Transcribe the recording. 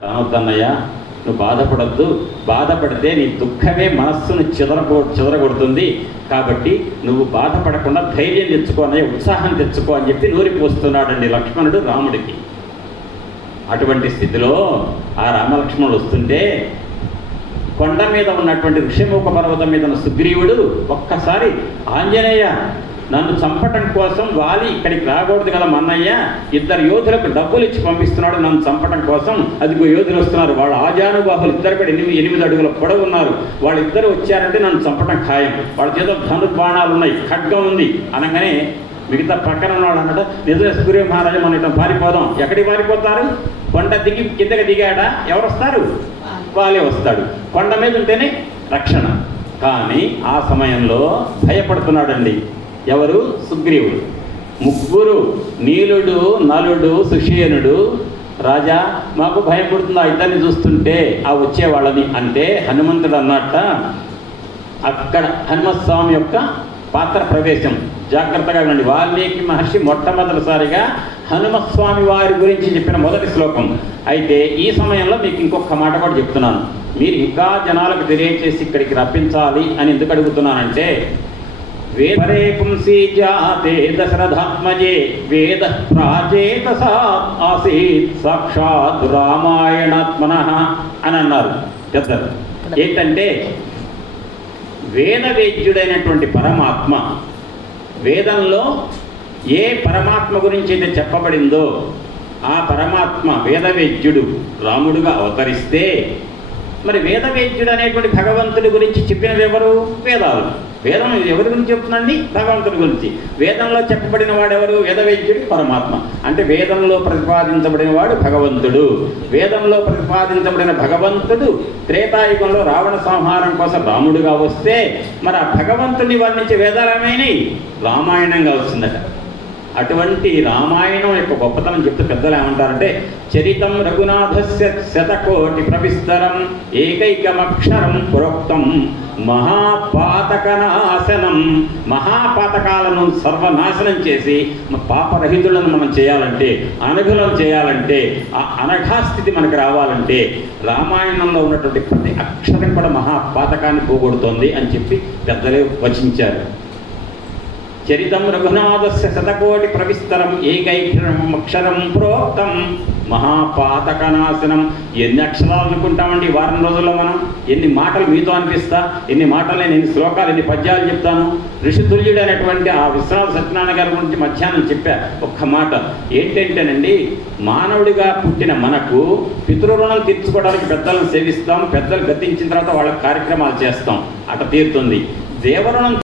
అనొద్దన్నయ్య, నువ్వు బాధపడద్దు, బాధపడితే నీ దుఃఖమే మనస్సును చెదరగొడుతుంది. కాబట్టి నువ్వు బాధపడకుండా ధైర్యం తెచ్చుకో అన్నయ్య, ఉత్సాహం తెచ్చుకో అని చెప్పి నూరిపోస్తున్నాడండి లక్ష్మణుడు రాముడికి. అటువంటి స్థితిలో ఆ రామలక్ష్మణుడు వస్తుంటే కొండ మీద ఉన్నటువంటి ఋషిముఖ పర్వతం మీద ఉన్న సుగ్రీవుడు ఒక్కసారి ఆంజనేయ నన్ను చంపటం కోసం వాలి ఇక్కడికి రాకూడదు కదా మన్నయ్య, ఇద్దరు యోధులకు డబ్బులు ఇచ్చి పంపిస్తున్నాడు నన్ను చంపటం కోసం. అదిగో యోధులు వస్తున్నారు, వాళ్ళు ఆజానుబాహులు, ఇద్దరు కూడా 8 అడుగుల పొడవు ఉన్నారు. వాళ్ళిద్దరు వచ్చారంటే నన్ను చంపటం ఖాయం. వాళ్ళ చేతిలో ధనుర్బాణాలు ఉన్నాయి, ఖడ్గం ఉంది అనగానే మిగతా పక్కన ఉన్నాడు అన్నట్టు, నిజమే సుగ్రీవ మహారాజు మనం ఇట్లా పారిపోదాం. ఎక్కడికి పారిపోతారు? కొండ దిగి కిందకి దిగాడ ఎవరు వస్తారు? వాళ్ళే వస్తాడు. కొండ మీద ఉంటేనే రక్షణ. కానీ ఆ సమయంలో భయపడుతున్నాడండి. ఎవరు? సుగ్రీవుడు. ముగ్గురు, నీలుడు, నలుడు, సుషేనుడు, రాజా మాకు భయం పుడుతుంది ఆ ఇద్దరిని చూస్తుంటే ఆ వచ్చేవాళ్ళని అంటే హనుమంతుడు అన్నట్ట. అక్కడ హనుమస్వామి యొక్క పాత్ర ప్రవేశం జాగ్రత్తగా వినండి. వాల్మీకి మహర్షి మొట్టమొదటిసారిగా హనుమస్వామి వారి గురించి చెప్పిన మొదటి శ్లోకం. అయితే ఈ సమయంలో మీకు ఇంకొక మాట కూడా చెప్తున్నాను. మీరు ఇంకా జనాలకు తెలియచేసి ఇక్కడికి రప్పించాలి అని ఎందుకు అడుగుతున్నానంటే, వేదరే పుంసీ జాతే దశరథాత్మజే వేద ప్రాచేతసా ఆసీత్ సాక్షాత్ రామాయణాత్మనః అని అన్నారు పెద్దలు. ఏంటంటే వేదవేద్యుడైనటువంటి పరమాత్మ, వేదంలో ఏ పరమాత్మ గురించి అయితే చెప్పబడిందో ఆ పరమాత్మ వేదవేద్యుడు రాముడుగా అవతరిస్తే, మరి వేదవేద్యుడు అనేటువంటి భగవంతుడి గురించి చెప్పినది ఎవరు? వేదాలు. వేదం ఎవరి గురించి చెప్తుందండి? భగవంతుడి గురించి. వేదంలో చెప్పబడిన వాడెవరు? వేదవేద్యుడు పరమాత్మ. అంటే వేదంలో ప్రతిపాదించబడిన వాడు భగవంతుడు. వేదంలో ప్రతిపాదించబడిన భగవంతుడు త్రేతాయుగంలో రావణ సంహారం కోసం రాముడుగా వస్తే, మరి ఆ భగవంతుడిని వర్ణించే వేదాలమైనవి రామాయణంగా వచ్చిందట. అటువంటి రామాయణం యొక్క గొప్పతనం చెప్తూ పెద్దలు ఏమంటారంటే, చరితం రఘునాథస్య శతకోటి ప్రవిస్తరం ఏకైకమక్షరం ప్రోక్తం మహాపాతకనాశనం. మహాపాతకాలను సర్వనాశనం చేసి పాపరహితులను మనం చేయాలంటే, అనఘులం చేయాలంటే, ఆ అనఘాస్థితి మనకు రావాలంటే రామాయణంలో ఉన్నటువంటి ప్రతి అక్షరం కూడా మహాపాతకాన్ని పోగొడుతోంది అని చెప్పి పెద్దలే వచించారు. చరితం రఘునాథస్య శతకోటి ప్రవిస్తరం ఏకైకమక్షరం ప్రోక్తం మహాపాతకనాశనం. ఎన్ని అక్షరాలు అనుకుంటామండి వారం రోజుల్లో మనం? ఎన్ని మాటలు మీతో అనిపిస్తా, ఎన్ని మాటలు నేను, ఎన్ని శ్లోకాలు, ఎన్ని పద్యాలు చెప్తాను. ఋషితుల్యుడు అనేటువంటి ఆ విశ్వనాథ సత్యనారాయణ గారి గురించి మధ్యాహ్నం చెప్పా ఒక్క మాట. ఏంటంటేనండి, మానవుడిగా పుట్టిన మనకు పితృరుణం తీర్చుకోవడానికి పెద్దలను సేవిస్తాం, పెద్దలు గతించిన తర్వాత వాళ్ళ కార్యక్రమాలు చేస్తాం, అట తీరుతుంది. దేవరుణం